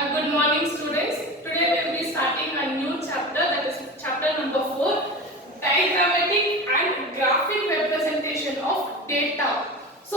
Good morning, students. Today we will be starting a new chapter, that is chapter number 4, diagrammatic and graphic representation of data. So,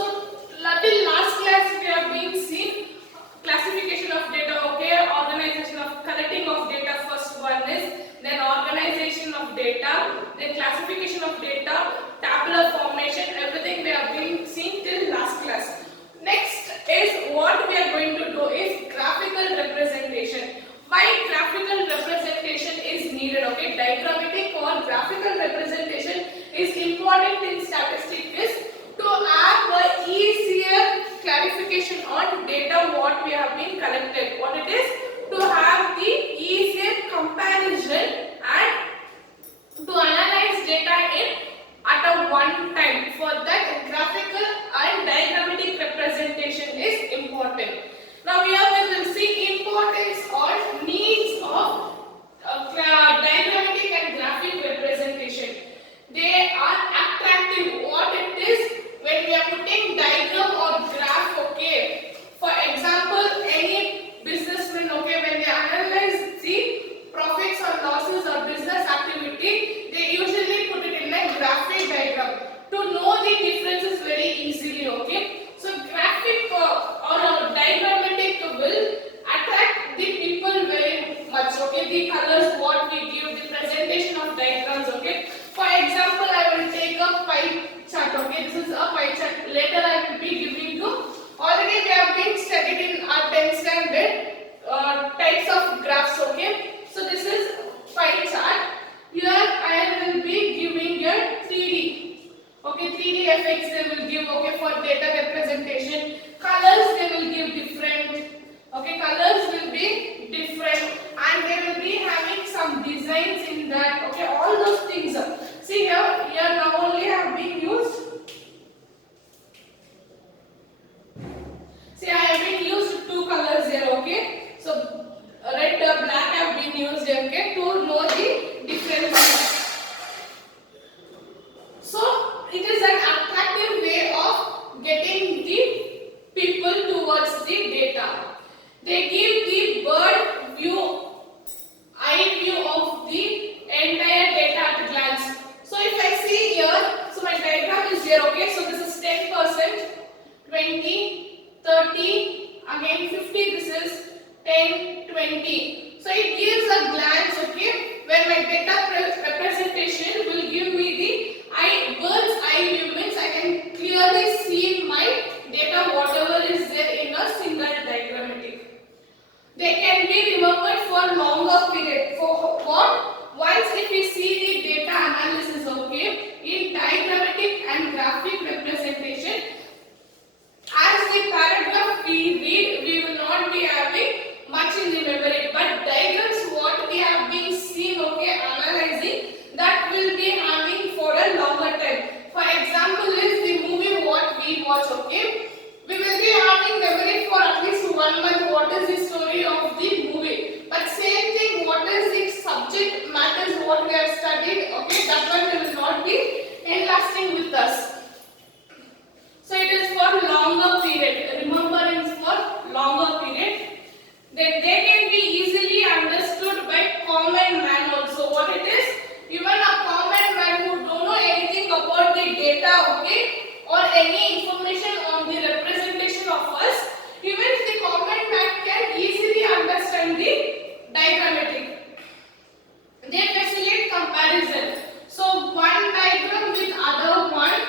till last class we have been seeing classification of data, okay, organization of collecting of data. First one is then organization of data, then classification of data, tabular formation. Everything we have been seeing till last class. Next is what we are going to do is graphical representation. Why graphical representation is needed? Okay, diagrammatic or graphical representation is important in statistics is to have a easier clarification on data what we have been collected. What it is to have the easier comparison and to analyze data in at a one time. For that, graphical and diagrammatic representation is important. Now here we will see importance or needs of diagrammatic and graphic representation. They are attractive. What it is when we are putting diagram or graph, okay. For example, any businessman, okay, when they analyze the profits or losses or business activity, they usually put it in a graphic diagram to know the differences very easily, okay. So graphic or diagrammatic will attract the people very much, okay. The colors what we give, the presentation of diagrams, okay. For example, I will take a pie chart, okay. This is a pie chart. Later I will be giving you. Already we have been studied in our 10th standard types of graphs, okay. So this is pie chart. Here I will be giving your 3D. Okay, 3D effects they will give, okay, for data representation. Colors they will give different. Okay, colors will be different and they will be having some designs in that. Okay, all those things. See here now only have been used. See, I have been used two colors here, okay. So red, black have been used, okay, to know the difference. So it is an attractive way of getting the people towards the data. They give the bird view, eye view of the entire data at a glance. So if I see here, so my diagram is here, okay. So this is 10%, 20, 30, again 50. This is 10, 20. So it gives a glance, okay. When my data representation will give me the bird's eye view, means I can clearly see my data whatever is there in a single diagrammatic. They can be remembered for longer period. For what? Once if we see the data analysis, okay, in diagrammatic and graphic representation, as the paragraph we read, we will not be having much in the memory, but diagrams what we have been seen, okay, analyzing, that will be having for a longer time. For example is the movie what we watch, okay, we will be having memory for at least 1 month what is the story of the movie, but same thing what is the subject matters what we have studied, okay, that one will not be lasting with us. So it is for longer period, remembrance for longer period. Then they can be easily understood by common man also. What it is? Even a common man who don't know anything about the data, okay, or any information on the representation of us, even the common man can easily understand the diagrammatic. They facilitate comparison. So one diagram with other one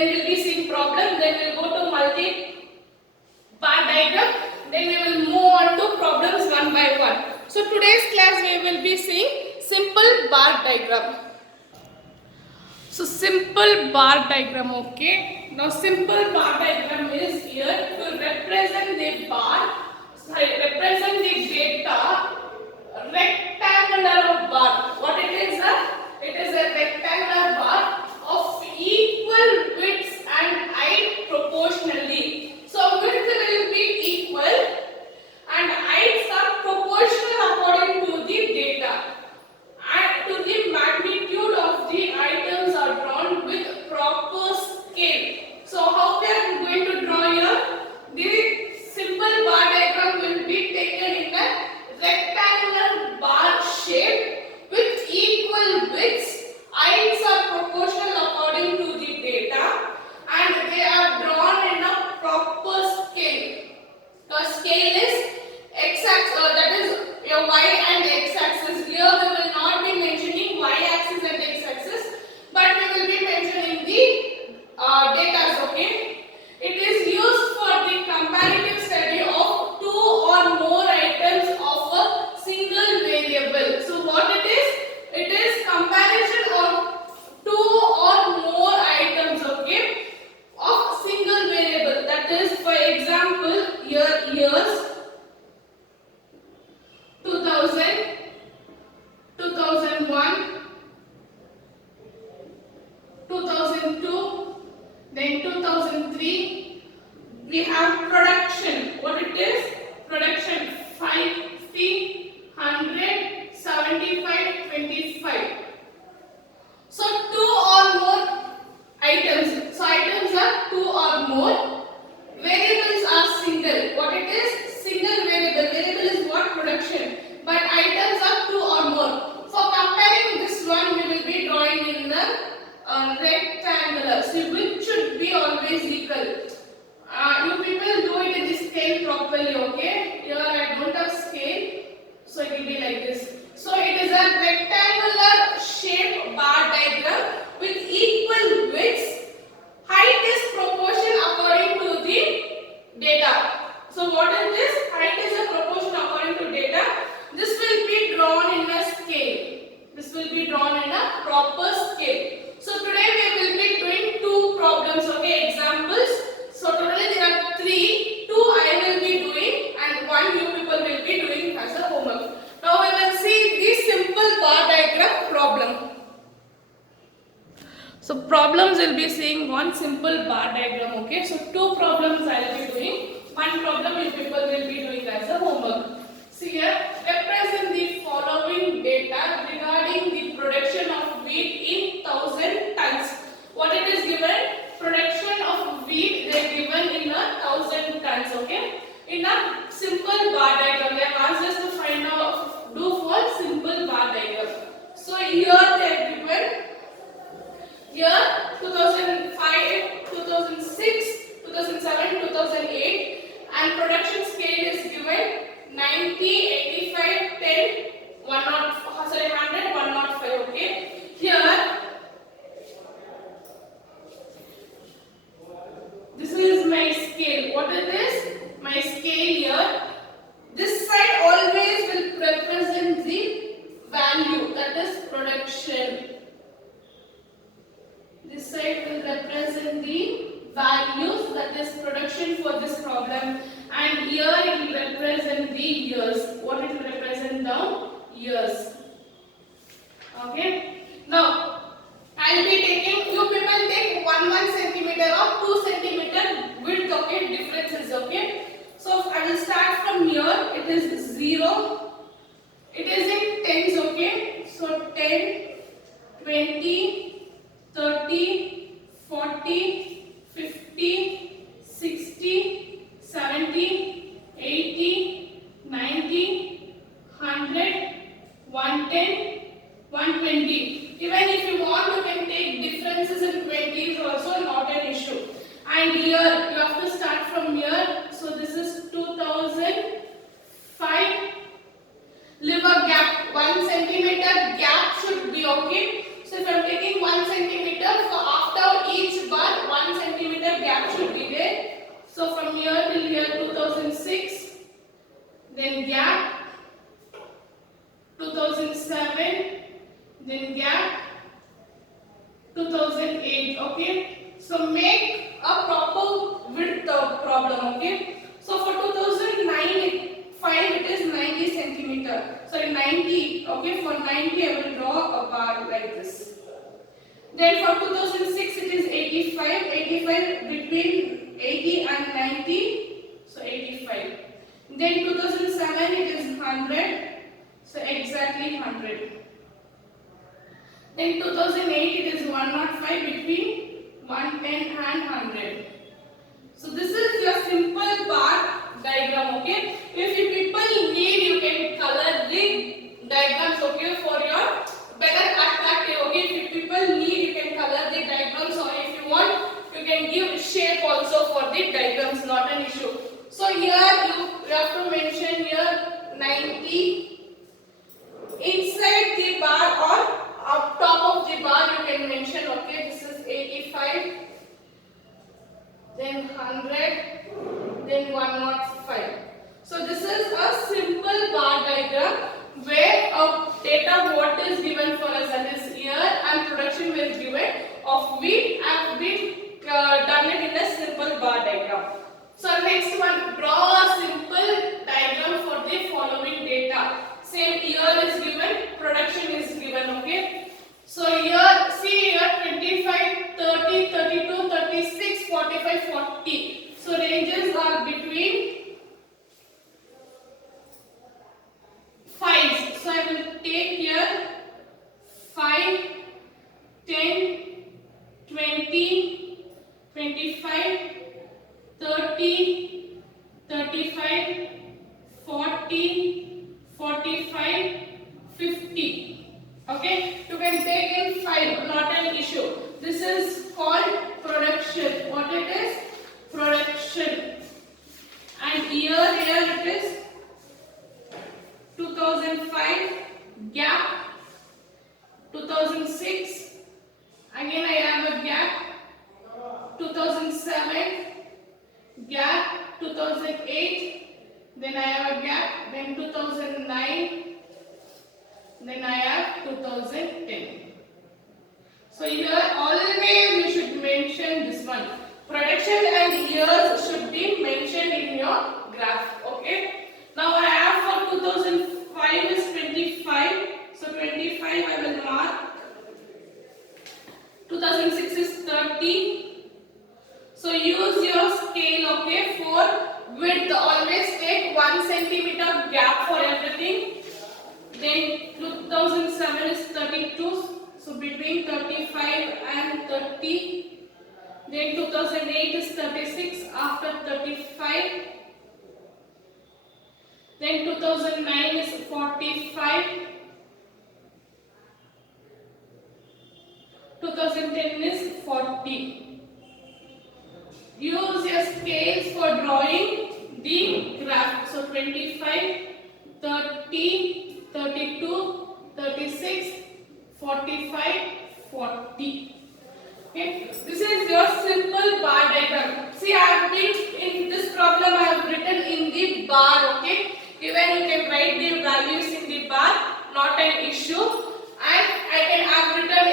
then we'll be seeing problem, then we'll go to multi bar diagram, then we will move on to problems one by one. So today's class we will be seeing simple bar diagram. So simple bar diagram, okay. Now simple bar diagram is here to represent the data rectangular bar. What it is? It is a rectangular bar of equal widths and height proportionally. So width will be equal and heights are proportional according to the data. And to the magnitude of the items are drawn with proper scale. So how we are going to draw here? The simple bar diagram will be taken in a rectangular bar shape with equal widths. Heights are proportional according to the data and they are drawn in a proper scale. The scale is x-axis, that is your y and x-axis. Here we will not be mentioning y-axis and x-axis, but we will be mentioning the data. Okay. It is used for the comparative study of two or more items of a single variable. So what it is? It is comparison of two or more items, okay, of single variable. That is, for example, here years 2000, 2001, 2002, then 2003. We have production. What it is? Production 50, 100, 75, 25. So two or more items. So items are two or more. Variables are single. What it is? Single variable. Variable is what? Production. But items are two or more. For comparing this one, we will be drawing in the rectangular. So which should be always equal. You people do it in the scale properly, okay? Here I don't have scale, so it will be like this. So it is a rectangular shape bar diagram with equal widths. Height is proportion according to the data. So what is this? Height is a proportion according to data. This will be drawn in a scale. This will be drawn in a proper scale. So today we will be doing two problems, okay, examples. So totally there are three. Two I will be doing and one you people will be doing as a homework. Now we will see the simple bar diagram problem. So problems will be seeing one simple bar diagram, okay. So two problems I will be doing. One problem you people will be doing as a homework. See here, represent the following data regarding the production of wheat in 1000 tons. What it is given? Production of wheat they are given in 1000 tons, okay. In a simple bar diagram, they have asked us to find out, do for simple bar diagram. So here they are given, here 2005, 2006, 2007, 2008 and production scale is given 90, 85, 10, 100, 105, okay. Here this is my scale. What is this? My scale here. This side always will represent the value, that is production. This side will represent the values, that is production for this problem. And here it will represent the years. What it will represent? The years. Okay. Now I will be taking, you people take 1 centimeter or 2 centimeter width, okay, differences, okay. So I will start from here. It is 0. It is in tens, okay. So 10, 20, 30, 40, 50, 60, 70, 80, 90, 100, 110, 120. Even if you want, you can take differences in 20s also, not an issue. And here you have to start from here. So this is 2005. Leave a gap. 1 centimeter gap should be okay. So if I am taking 1 centimeter, so after each bar 1 2008. Okay, so make a proper width problem. Okay, so for 2009 5 it is 90 centimeter. Sorry, 90. Okay, for 90 I will draw a bar like this. Then for 2006 it is 85. 85 between 80 and 90. So 85. Then 2007 it is 100. So exactly 100. Then 2008 it is 105 between 110 and 100. So this is your simple bar diagram. Okay. If you people need, you can color the diagrams. Okay, for your better attractive. Okay, if you people need, you can color the diagrams, or if you want, you can give shape also for the diagrams. Not an issue. So here you have to mention here 90. Inside the bar or up top of the bar you can mention, okay, this is 85, then 100, then 105. So this is a simple bar diagram where data what is given for us, that is year and production was given of wheat, and we done it in a simple bar diagram. So next one, draw a simple diagram for the following data. Same year is given, production is given. Okay, so here see here 25, 30, 32, 36, 45, 40. So ranges are between 5. So I will take here 5, 10, 20, 25, 30, 35, 40, 45, 50. Okay, you can take in 5, not an issue. This is called production. What it is? Production. And year it is 2005, gap, 2006, again I have a gap, 2007, gap, 2008, then I have a gap, then 2009, then I have 2010. So here always you should mention this one. Production and years should be mentioned in your graph. Okay. Now I have for 2005 is 25. So 25 I will mark. 2006 is 30. So use your scale, okay, for width. Always take 1 centimeter gap for everything. Then 2007 is 32. So between 35 and 30. Then 2008 is 36 after 35. Then 2009 is 45. 2010 is 40. Use your scales for drawing the graph. So 25, 30, 32, 36, 45, 40. Okay, this is your simple bar diagram. See, I have been in this problem, I have written in the bar. Okay, even you can write the values in the bar, not an issue. And I have written